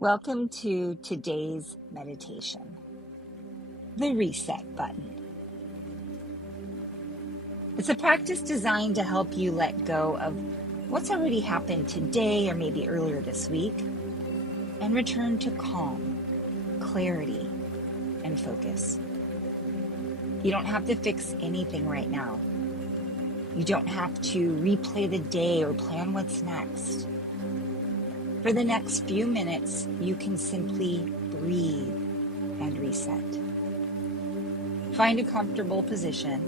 Welcome to today's meditation, the reset button. It's a practice designed to help you let go of what's already happened today or maybe earlier this week and return to calm, clarity, and focus. You don't have to fix anything right now. You don't have to replay the day or plan what's next. For the next few minutes, you can simply breathe and reset. Find a comfortable position.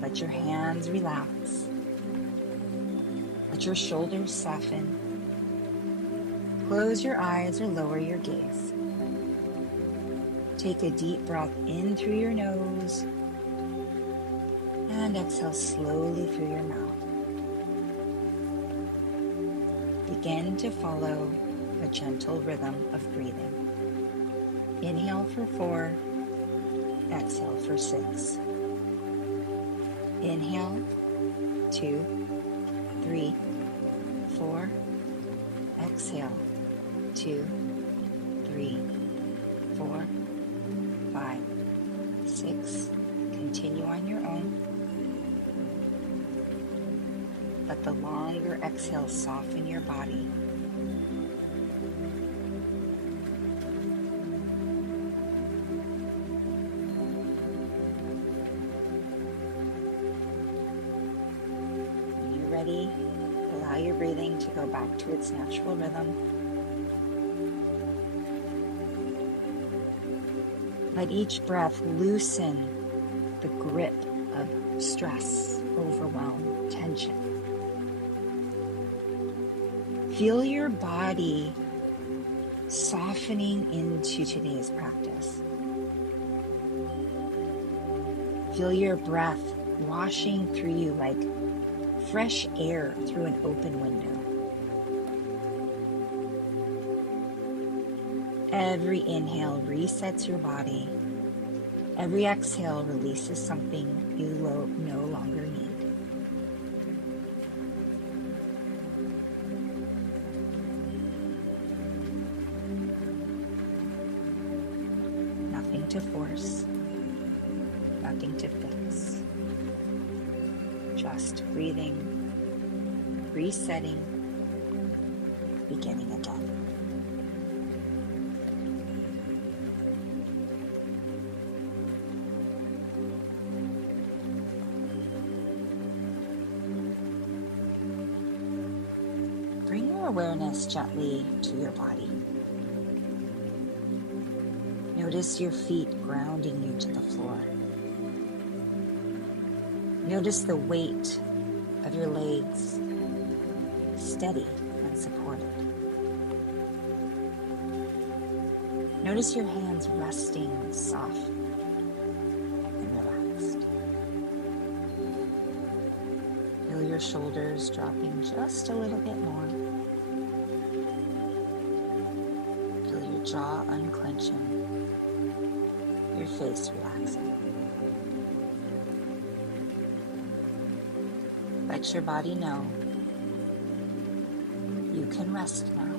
Let your hands relax. Let your shoulders soften. Close your eyes or lower your gaze. Take a deep breath in through your nose and exhale slowly through your mouth. Begin to follow a gentle rhythm of breathing. Inhale for 4, exhale for 6. Inhale, 2, 3, 4. Exhale, 2, 3, 4, 5, 6. Continue on your own. Let the longer exhale soften your body. When you're ready, allow your breathing to go back to its natural rhythm. Let each breath loosen the grip of stress, overwhelm, tension. Feel your body softening into today's practice. Feel your breath washing through you like fresh air through an open window. Every inhale resets your body. Every exhale releases something you no longer need. Nothing to force, nothing to fix. Just breathing, resetting, beginning again. Bring your awareness gently to your body. Notice your feet grounding you to the floor. Notice the weight of your legs, steady and supported. Notice your hands resting soft and relaxed. Feel your shoulders dropping just a little bit more. Feel your jaw unclenching. Your face relaxing. Let your body know you can rest now.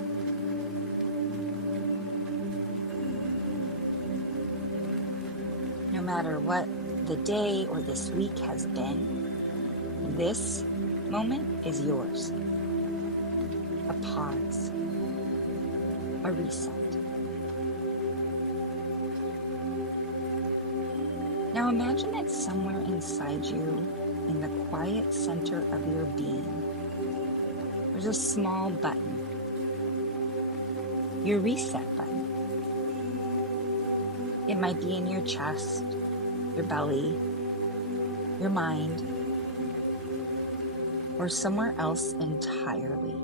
No matter what the day or this week has been, this moment is yours. A pause, a reset. Now imagine that somewhere inside you, in the quiet center of your being, there's a small button, your reset button. It might be in your chest, your belly, your mind, or somewhere else entirely.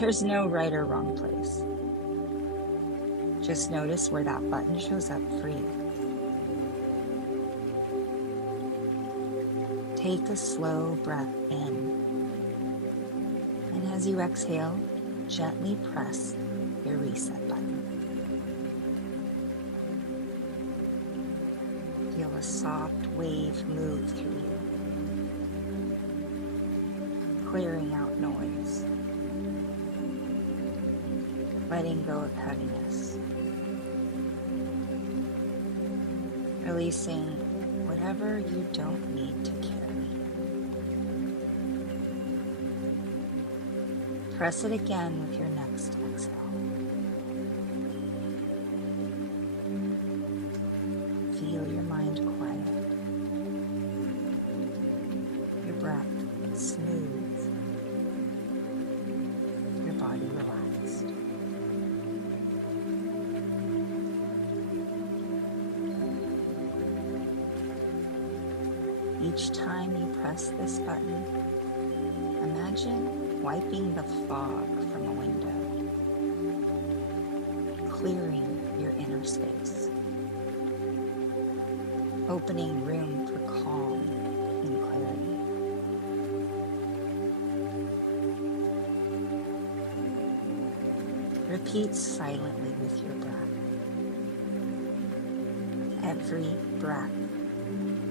There's no right or wrong place. Just notice where that button shows up for you. Take a slow breath in, and as you exhale, gently press your reset button. Feel a soft wave move through you, clearing out noise. letting go of heaviness, releasing whatever you don't need to carry. Press it again with your next exhale. Feel your mind quiet, your breath smooth, your body relaxed. Each time you press this button, imagine wiping the fog from a window, clearing your inner space, opening room for calm and clarity. Repeat silently with your breath. Every breath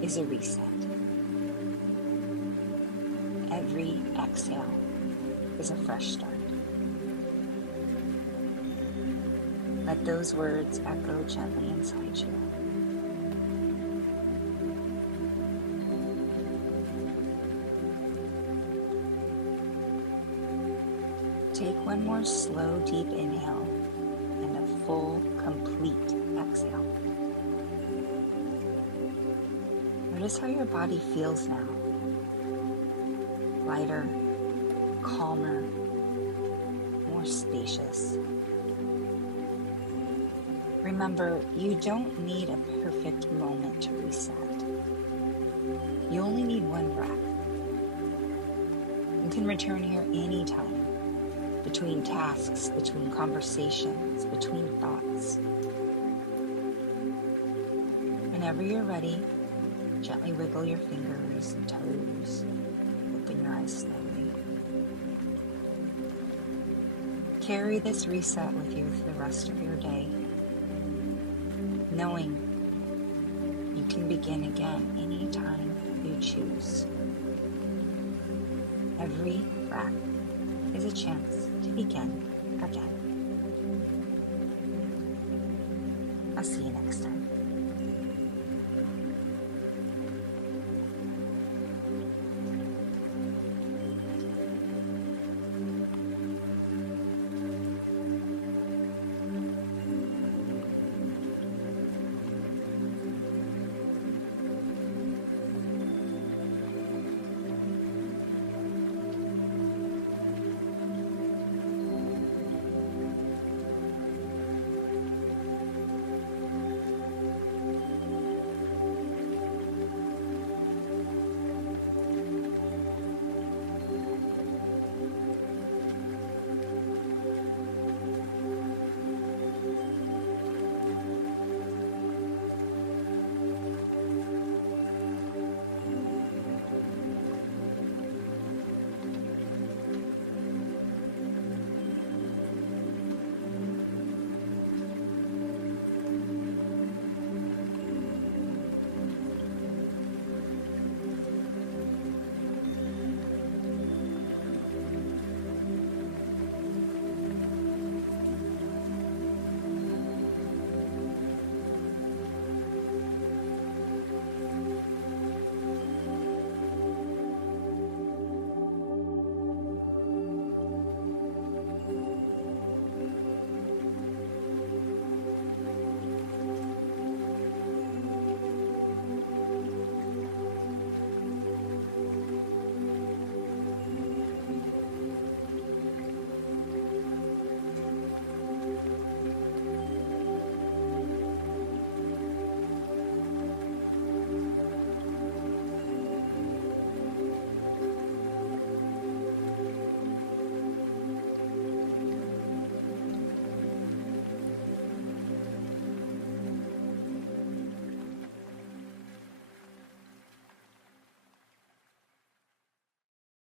is a reset. Every exhale is a fresh start. Let those words echo gently inside you. Take one more slow, deep inhale and a full, complete exhale. Notice how your body feels now. Lighter, calmer, more spacious. Remember, you don't need a perfect moment to reset. You only need one breath. You can return here anytime, between tasks, between conversations, between thoughts. Whenever you're ready, gently wiggle your fingers and toes. Open your eyes slowly. Carry this reset with you for the rest of your day, knowing you can begin again anytime you choose. Every breath is a chance to begin again. I'll see you next time.